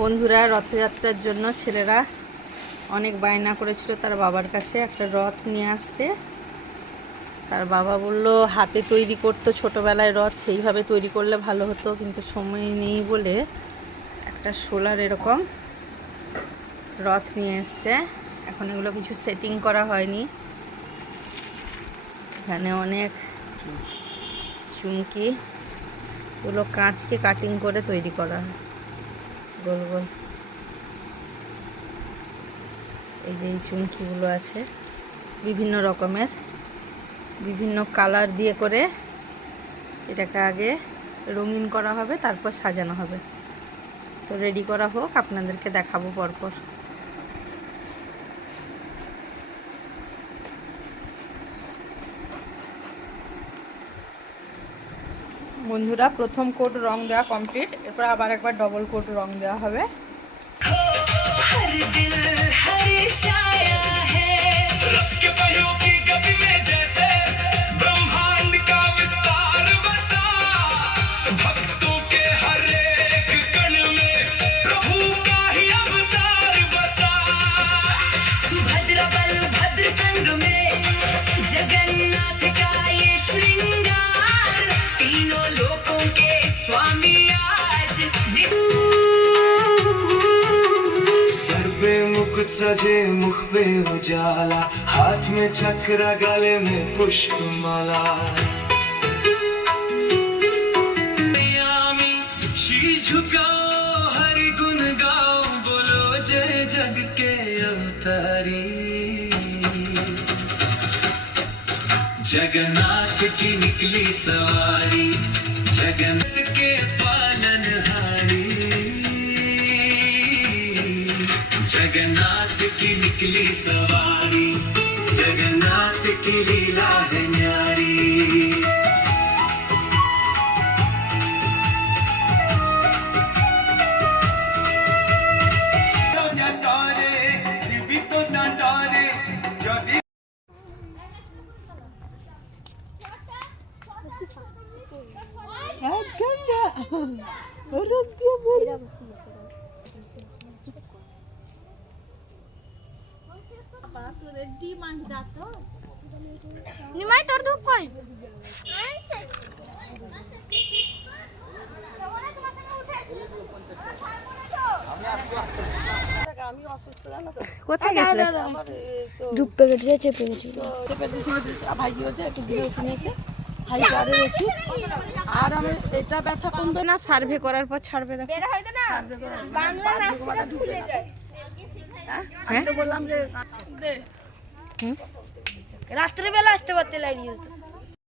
বন্ধুরা, রথযাত্রার জন্য ছেলেরা অনেক বায়না করেছিল তার বাবার কাছে একটা রথ নিয়ে আসতে। তার বাবা বলল হাতে তৈরি করতো ছোটোবেলায় রথ, সেইভাবে তৈরি করলে ভালো হতো, কিন্তু সময় নেই বলে একটা সোলার এরকম রথ নিয়ে এসছে। এখন এগুলো কিছু সেটিং করা হয়নি। এখানে অনেক চুমকি, এগুলো কাঁচকে কাটিং করে তৈরি করা গোল গোল। এই যে এই চুমকিগুলো আছে বিভিন্ন রকমের, বিভিন্ন কালার দিয়ে করে এটাকে আগে রঙিন করা হবে, তারপর সাজানো হবে। তো রেডি করা হোক, আপনাদেরকে দেখাবো পরপর। বন্ধুরা, প্রথম কোট রং দেওয়া কমপ্লিট, এরপর আবার একবার ডবল কোট রং দেওয়া হবে। सजे मुख पे उजाला, हाथ में चक्रा, गले में पुष्पमाला। शीश झुकाओ, हरि गुण गाओ, बोलो जय जग के अवतारी। जगन्नाथ की निकली सवारी, जगन्नाथ के पालनहारी। जगन्नाथ की निकली सवारी, जगन्नाथ की लीला है न्यारी। নিমাই তোর দুঃখ কই? কোথায় গেছিলে? ধূপ প্যাকেট দিয়ে চেপে গেছি। ভাই হচ্ছে একটু দিনে শুনেছে হাই প্রেসারের ওষুধ, আর আমি এটা ব্যথা কমবে না, সার্ভে করার পর ছাড়বে। দেখো বাংলা রাস্তা ভুলে যায়। হ্যাঁ, বললাম যে রাত্রে বেলা আসতে পারতে লাগিয়ে